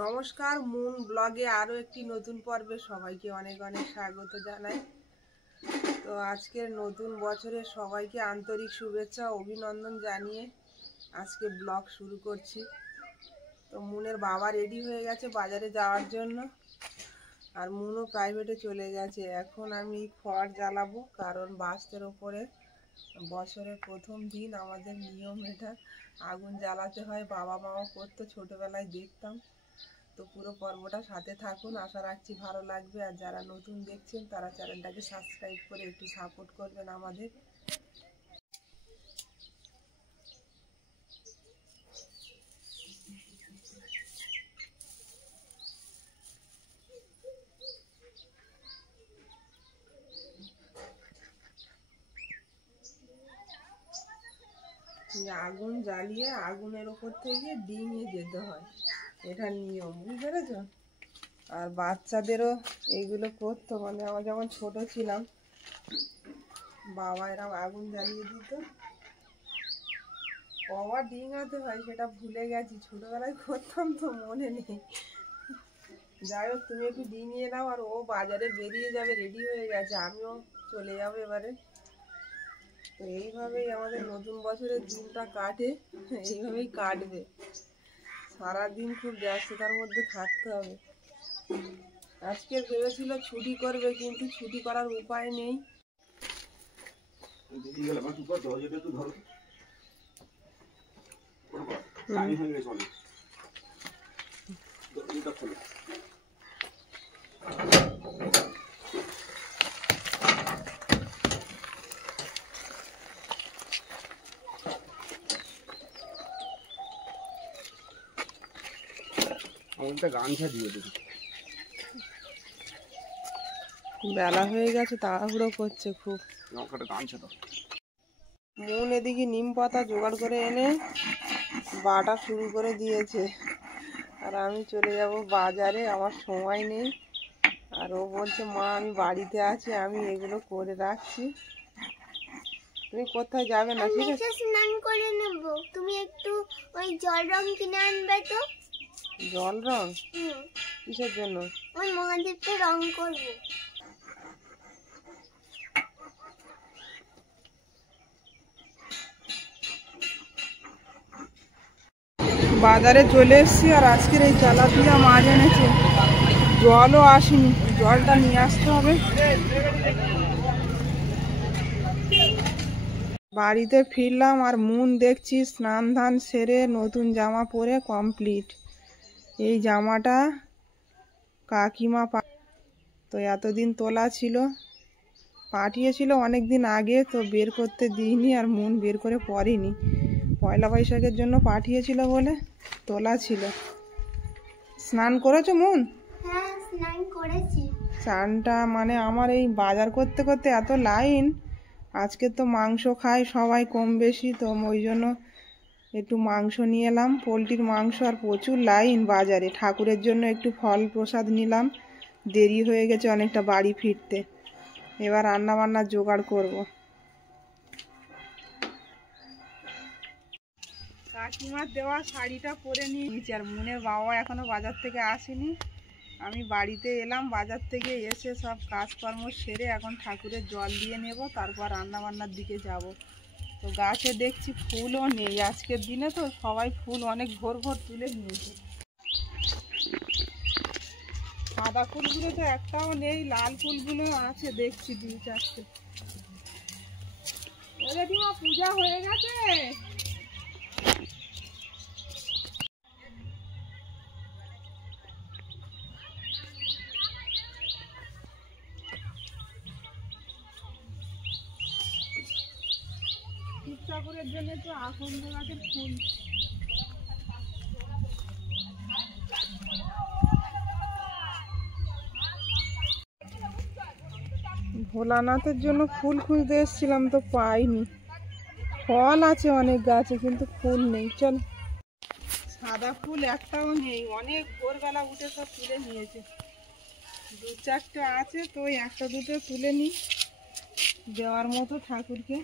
নমস্কার, মুন ব্লগে আরও একটি নতুন পর্বে সবাইকে অনেক অনেক স্বাগত জানাই। তো আজকের নতুন বছরের সবাইকে আন্তরিক শুভেচ্ছা অভিনন্দন জানিয়ে আজকে ব্লগ শুরু করছি। তো মুনের বাবা রেডি হয়ে গেছে বাজারে যাওয়ার জন্য, আর মুনও প্রাইভেটে চলে গেছে। এখন আমি খড় জ্বালাবো, কারণ বাস্তের ওপরে বছরের প্রথম দিন আমাদের নিয়ম এটা, আগুন জ্বালাতে হয়। বাবা মাও করতো, ছোটোবেলায় দেখতাম। তো পুরো পর্বটা সাথে থাকুন, আশা রাখছি ভালো লাগবে। আর যারা নতুন দেখছেন তারা চ্যানেলটাকে সাবস্ক্রাইব করে একটু সাপোর্ট করবেন আমাদের। আগুন জ্বালিয়ে আগুনের ওপর থেকে ডিঙিয়ে যেতে হয়, এটা নিয়ম, বুঝতে পেরেছ? আর বাচ্চাদেরও এইগুলো করতো, মানে আমরা যখন ছোট ছিলাম বাবা এরকম আগুন জ্বালিয়ে দিত। কবার ডিঙাতে হয় সেটা ভুলে গেছি, ছোটবেলায় করতাম তো মনে নেই। যাই হোক, তুমি একটু ডিঙিয়ে নাও। আর ও বাজারে বেরিয়ে যাবে, রেডি হয়ে গেছে, আমিও চলে যাবো এবারে। তো এইভাবেই আমাদের নতুন বছরের দিনটা কাটে, এইভাবেই কাটবে। সারাদিন খুব ব্যস্ততার মধ্যে থাকতে হবে। আজকে ভেবেছিল ছুটি করবে, কিন্তু ছুটি করার উপায় নেই। বেলা হয়ে গেছে, তাড়াহুড়ো করছে খুব। মন এদিকে নিম পাতা জোগাড় করে এনে বাটা শুরু করে দিয়েছে, আর আমি চলে যাব বাজারে, আমার সময় নেই। আর ও বলছে, মা আমি বাড়িতে আছি, আমি এগুলো করে রাখছি, তুমি কোথায় যাবে না? ঠিক আছে, স্নান করে নেব, তুমি একটু ওই জল রং কিনে আনবে তো। জল রং? কিসের জন্য? ওই মহাদেবকে রং করব। বাজারে চলে এসেছি, আর আজকের এই তেলাপিয়া মাছ এনেছে, জলও আসেনি, জলটা নিয়ে আসতে হবে। বাড়িতে ফিরলাম, আর মুন দেখছি স্নান ধান সেরে নতুন জামা পরে কমপ্লিট। এই জামাটা কাকিমা তো এতদিন তোলা ছিল, পাঠিয়েছিল অনেক দিন আগে, তো বের করতে দিইনি, আর মুন বের করে পরেনি। পয়লা বৈশাখের জন্য পাঠিয়েছিল বলে তোলা ছিল। স্নান করেছো মুন? হ্যাঁ, স্নান করেছি। চানটা মানে আমার এই বাজার করতে করতে এত লাইন, আজকে তো মাংস খায় সবাই কম বেশি, তো ওই জন্য একটু মাংস নিয়ে এলাম, পোলট্রির মাংস। আর প্রচুর লাইন বাজারে। ঠাকুরের জন্য একটু ফল প্রসাদ নিলাম, দেরি হয়ে গেছে অনেকটা বাড়ি ফিরতে। এবার রান্না বান্নার জোগাড় করব। কাকিমার দেওয়া শাড়িটা পরে নিয়েছি, আর মুনের বাবা এখনো বাজার থেকে আসেনি। আমি বাড়িতে এলাম বাজার থেকে, এসে সব কাজকর্ম সেরে এখন ঠাকুরের জল দিয়ে নেব, তারপর রান্না বান্নার দিকে যাব। তো গাছে দেখছি ফুলও নেই, আজকের দিনে তো সবাই ফুল অনেক ভোর ভোর তুলে নিয়েছে। সাদা ফুলগুলো তো একটাও নেই, লাল ফুলগুলো আছে দেখছি 2-4টে। দিমা পূজা হয়ে গেছে। শিব ঠাকুরের জন্য তো আকন্দ গাছের ফুল। ভোলানাথের জন্য ফুল খুঁজতে এসেছিলাম, তো পাইনি। ফল আছে অনেক গাছে, কিন্তু ফুল নেই। চল, সাদা ফুল একটাও নেই, অনেক ভোরবেলা উঠে সব তুলে নিয়েছে। 2-4টে আছে, তো একটা দুটো তুলে নিই দেওয়ার মতো ঠাকুরকে।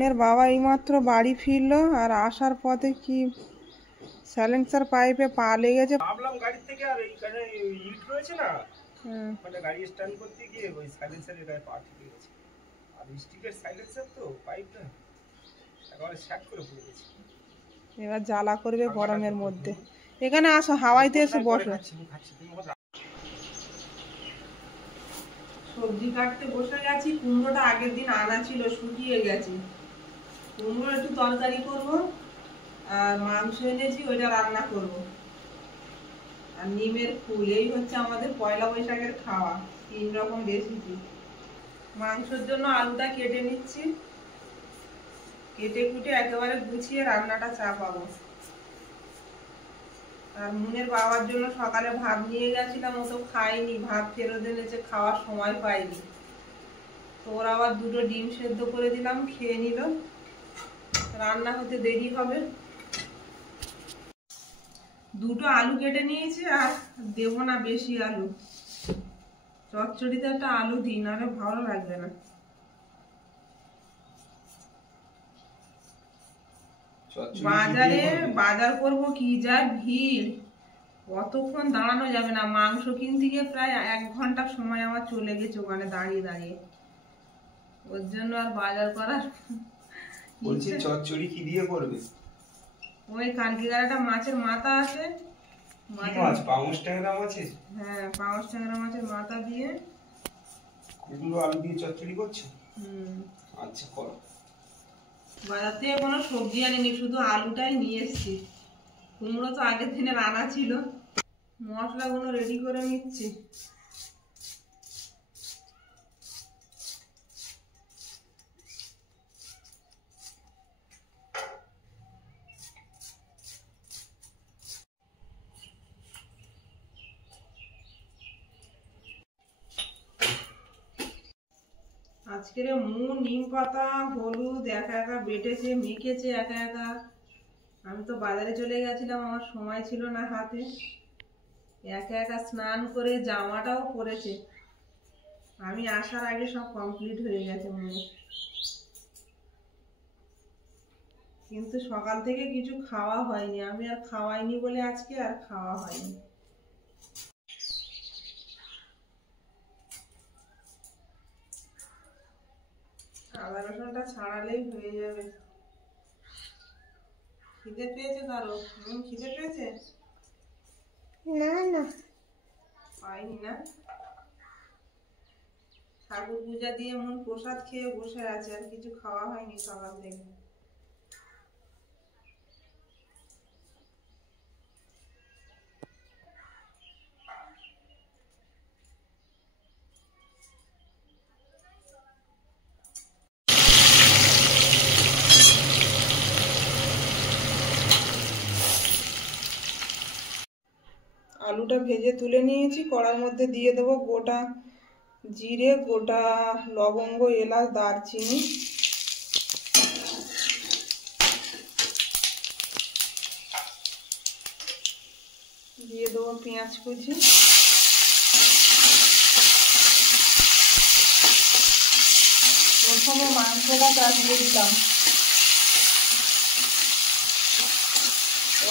মুনের বাবা এইমাত্র বাড়ি ফিরলো, আর আসার পথে কি সাইলেন্সার পাইপে পা লেগেছে। ভাবলাম গাড়ি থেকে, আর এইখানে ইট রয়েছে না, হুম। মানে গাড়ি স্ট্যান্ড করতে গিয়ে ওই সাইলেন্সারের গায়ে পা ঠেকে গেছে। আর স্টিকের সাইলেন্সার তো পাইপটা একেবারে শ্যাট করে পড়ে গেছে। এবার জ্বালা করবে গরমের মধ্যে। এখানে আসো, হাওয়াইতে এসে বসো। সবজি কাটতে বসে গেছি। কুমড়োটা আগের দিন আনা ছিল, শুকিয়ে গেছে। কুমড়ো একটু তরকারি করব, আর মাংস এনেছি, ওইটা রান্না করব। আর নিমের ফুল, এই হচ্ছে আমাদের পয়লা বৈশাখের খাওয়া। 3 রকম রেসিপি। মাংসের জন্য আলুটা কেটে নিচ্ছি, কেটে কুটে একেবারে গুছিয়ে রান্নাটা চাপাবো। আর মুনের বাবার জন্য সকালে ভাত নিয়ে গেছিলাম, ও তো খাইনি, ভাত ফেরত এনেছে, খাওয়ার সময় পাইনি। তো ওর আবার 2টো ডিম সেদ্ধ করে দিলাম, খেয়ে নিল। রান্না হতে দেরি হবে। 2টো আলু কেটে নিয়েছি, আর দেবো না বেশি আলু। চচ্চড়িতে একটা আলু দিই, নাহলে ভালো লাগবে না। বাজারে বাজার করব কি যা ভিড়, কতক্ষণ দাঁড়ানো যাবে না। মাংস কিনতে গিয়ে প্রায় 1 ঘন্টা সময় আমার চলে গেছে ওখানে দাঁড়িয়ে দাঁড়িয়ে। ওর জন্য আর বাজার করার বলছি চচ্চড়ি কি দিয়ে করবে? ওই কালকে একটা মাছের মাথা আছে, মাছ পাউস ট্যাংরা মাছের। হ্যাঁ, পাউস ট্যাংরা মাছের মাথা দিয়ে কুমড়ো আলু দিয়ে চচ্চড়ি করছো? আচ্ছা করো। বাজার থেকে কোনো সবজি আনিনি, শুধু আলুটাই নিয়ে এসেছি। কুমড়ো তো আগের দিনে রান্না ছিল। মশলাগুলো রেডি করে নিচ্ছি। আজকের নিম পাতা, হলুদ একা একা বেটেছে, মেখেছে একা একা। আমি তো বাজারে চলে গেছিলাম, আমার সময় ছিল না হাতে। একা একা স্নান করে জামাটাও পরেছে। আমি আসার আগে সব কমপ্লিট হয়ে গেছে মনে। কিন্তু সকাল থেকে কিছু খাওয়া হয়নি, আমি আর খাওয়াইনি বলে আজকে আর খাওয়া হয়নি। আদা রসুনটা ছাড়ালেই হয়ে যাবে। খিদে পেয়েছে কারো? খিদে পেয়েছে? না না, পাইনি না। ঠাকুর পূজা দিয়ে মন প্রসাদ খেয়ে বসে আছে, আর কিছু খাওয়া হয়নি সকাল থেকে। আলুটা ভেজে তুলে নিয়েছি, কড়ার মধ্যে দিয়ে দেবো গোটা জিরে, গোটা লবঙ্গ, এলাচ, দারচিনি। দিয়ে দেবো পেঁয়াজ কুচি। প্রথমে মাংসটা চাপিয়ে দিলাম।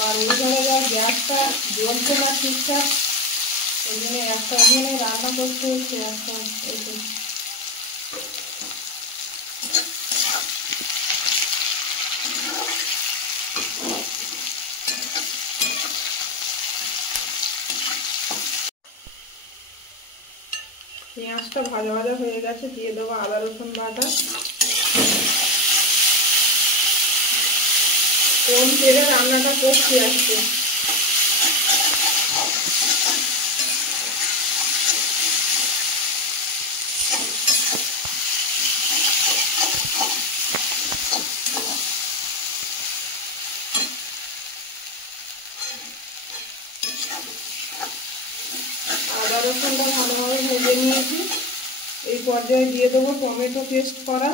আর ওই ধরে গ্যাসটা জ্বলছে না ঠিকঠাক, ওই জন্য একটা ওভেনে রান্না করতে হচ্ছে। একটা পেঁয়াজটা ভাজা ভাজা হয়ে গেছে, দিয়ে দেবো আদা রসুন বাটা। কোন তেলে রান্নাটা করছি আজকে? আদা রসুনটা ভালোভাবে ভেজে নিয়েছি। এই পর্যায়ে দিয়ে দেবো টমেটো পেস্ট করা।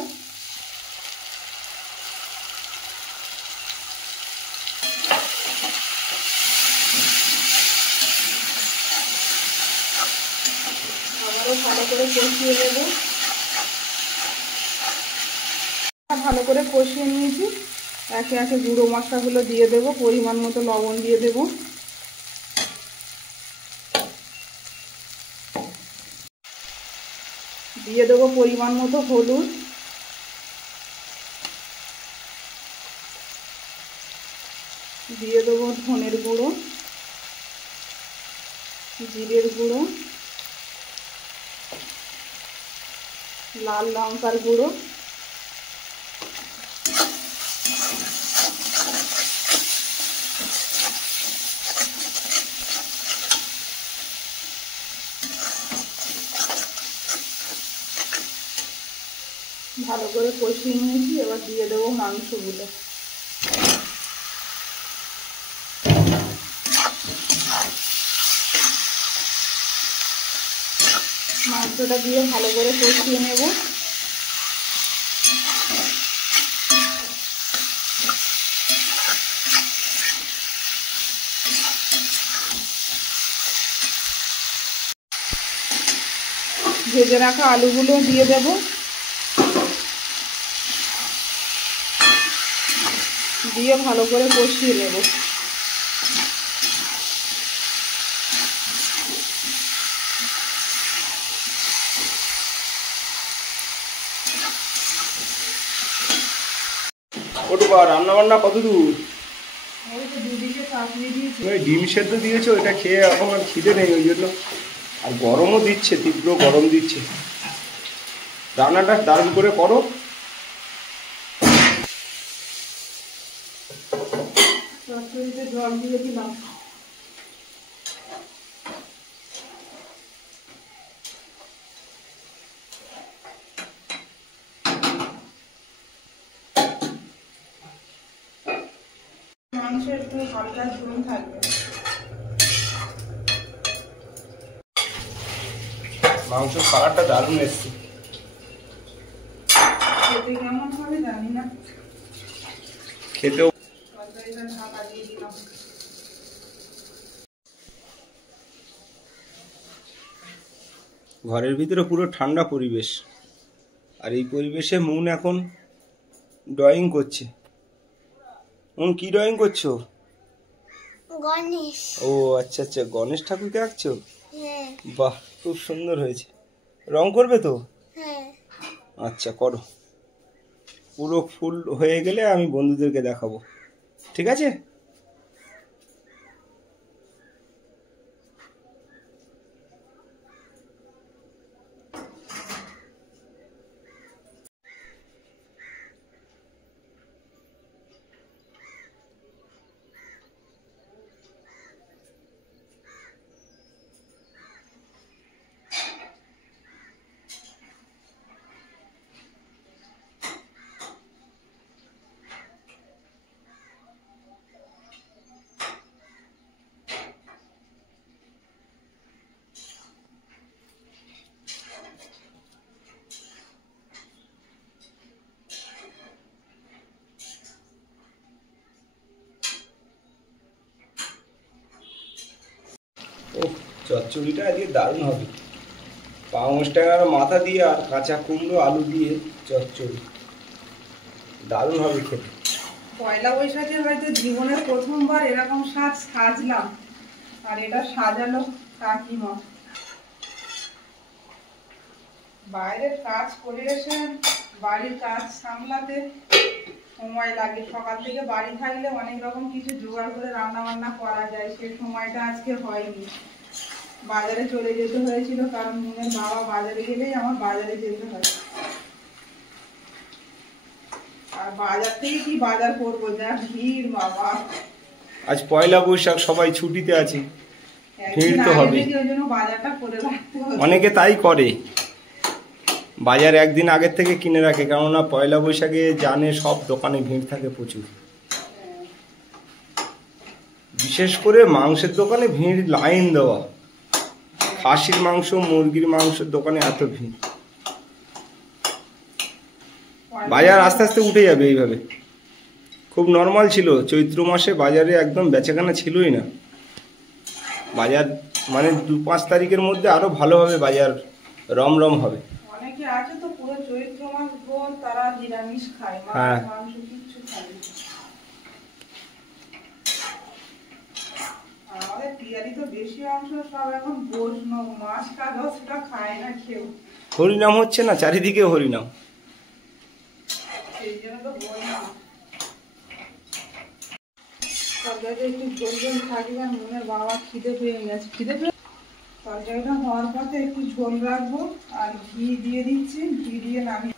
আবারও ভালো করে কষিয়ে নেব। ভালো করে কষিয়ে নিয়েছি। একে একে গুঁড়ো মশলাগুলো দিয়ে দেবো, পরিমাণ মতো লবণ দিয়ে দেবো। দিয়ে দেবো পরিমাণ মতো হলুদ, দিয়ে দেবো ধনের গুঁড়ো, জিরের গুঁড়ো, লাল লঙ্কার গুঁড়ো, ভালো করে কষিয়ে নিয়েছি। এবার দিয়ে দেবো মাংসগুলো। মাংসটা দিয়ে ভালো করে কষিয়ে নেব। ভেজে রাখা আলুগুলো দিয়ে দেব। দিয়ে ভালো করে কষিয়ে নেব। রান্না বান্না কত দূর? ওই তো দুদিকে চাপিয়ে দিয়েছি। ডিম সেদ্ধ দিয়েছো, এটা খেয়ে এখন আর খিদে নেই, ওই জন্য। আর গরমও দিচ্ছে, তীব্র গরম দিচ্ছে। রান্নাটা দারুণ করে করো। চচ্চড়িতে জল দিয়ে দিলাম। মাংস একটু হালকা ঝোল থাকবে। মাংসের কালারটা দারুণ এসছে। খেতে কেমন হবে জানি না। খেতেও তরকারিটা ঢাকা দিয়ে দিলাম। ঘরের ভিতরে পুরো ঠান্ডা পরিবেশ, আর এই পরিবেশে মুন এখন ড্রয়িং করছে। মুন কি ড্রয়িং করছো? গণেশ। ও আচ্ছা আচ্ছা, গণেশ ঠাকুরকে আঁকছো? হ্যাঁ। বাহ, খুব সুন্দর হয়েছে। রং করবে তো? হ্যাঁ। আচ্ছা, করো। পুরো ফুল হয়ে গেলে আমি বন্ধুদেরকে দেখাবো, ঠিক আছে? ও, চচ্চড়িটা আজকে দারুণ হবে। পাঙাশ ট্যাংরার মাথা দিয়ে আর কাঁচা কুমড়ো আলু দিয়ে চচ্চড়ি দারুণ হবে খেতে। পয়লা বৈশাখে হয়তো জীবনের প্রথমবার এরকম সাজলাম, আর এটা সাজালো কাকিমা। বাইরের কাজ করে এসে বাড়ির কাজ সামলাতে সময় লাগে। সকাল থেকে বাড়ি থাকলে অনেক রকম কিছু জোগাড় করে রান্না বান্না করা যায়, সে সময়টা আজকে হয়নি। বাজারে চলে যেতে হয়েছিল, কারণ মুনের বাবা বাজারে গেলেই আমার বাজারে যেতে হয়। আর বাজার থেকে কি বাজার করবো, যা ভিড় বাবা। আজ পয়লা বৈশাখ, সবাই ছুটিতে আছে, ভিড় তো হবে। ওই জন্য বাজারটা করে রাখতে হবে। অনেকে তাই করে, বাজার একদিন আগের থেকে কিনে রাখে, কেননা পয়লা বৈশাখে জানে সব দোকানে ভিড় থাকে প্রচুর। বিশেষ করে মাংসের দোকানে ভিড়, লাইন দেওয়া। খাসির মাংস, মুরগির মাংসের দোকানে এত ভিড়। বাজার আস্তে আস্তে উঠে যাবে এইভাবে। খুব নর্মাল ছিল, চৈত্র মাসে বাজারে একদম বেচাকেনা ছিলই না। বাজার মানে 2-5 তারিখের মধ্যে আরো ভালোভাবে বাজার রমরম হবে। অনেকে অনেকে আছে তো পুরো চৈত্র মাস ভোর তারা নিরামিষ খায়, হ্যাঁ। মাংস কিচ্ছু খায় না। আমাদের পিয়ারি তো বেশি অংশ সব এখন বৈষ্ণব, মাছ কাগজটা খায় না কেউ, হরিনাম হচ্ছে না, চারিদিকে হরিনাম। সেই জন্য তো বললাম তরকারিটা একটু ঝোল ঝোল থাকবে। আর মনের বাবা খিদে পেয়ে গেছে, তরকারিটা হওয়ার পথে একটু ঝোল রাখবো আর ঘি দিয়ে দিচ্ছি, ঘি দিয়ে নামিয়ে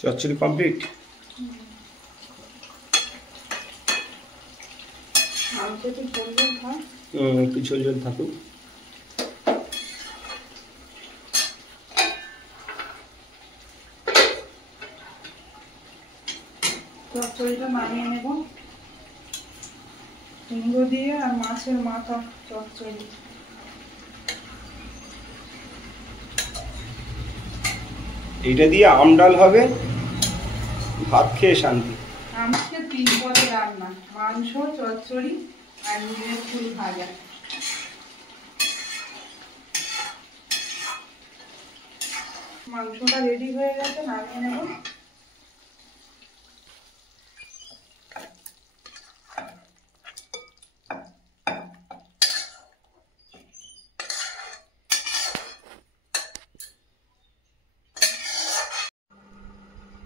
চচ্চড়ি কমপ্লিট। মাংস একটু ঝোল ঝোল খায়। একটু ঝোল ঝোল থাকুক। চচ্চড়িটা নামিয়ে নেব, কুমড়ো দিয়ে আর মাছের মাথা চচ্চড়ি। এটা দিয়ে আম ডাল হবে, ভাত খেয়ে শান্তি। আজকে 3 পদে রান্না, মাংস, চচ্চড়ি আর নিমের ফুল ভাজা। মাংসটা রেডি হয়ে গেছে, নামিয়ে নেব।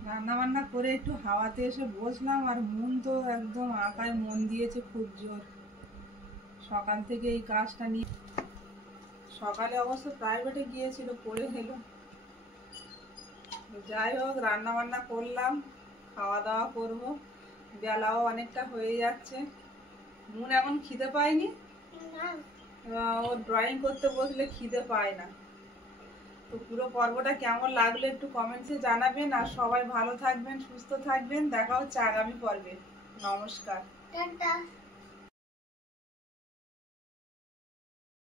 রান্না বান্না করে একটু হাওয়াতে এসে বসলাম, আর মন তো একদম আঁকায় মন দিয়েছে খুব জোর। সকাল থেকে এই কাজটা নিয়ে, সকালে অবশ্য প্রাইভেটে গিয়েছিল, পড়ে এলো। যাই হোক, রান্না বান্না করলাম, খাওয়া দাওয়া করব, বেলাও অনেকটা হয়ে যাচ্ছে। মন এখন খিদে পায়নি, ও ড্রয়িং করতে বসলে খিদে পায় না। তো পুরো পর্বটা কেমন লাগলো একটু কমেন্টসে জানাবেন, আর সবাই ভালো থাকবেন, সুস্থ থাকবেন। দেখা হচ্ছে আগামী পর্বে। নমস্কার। টাটা।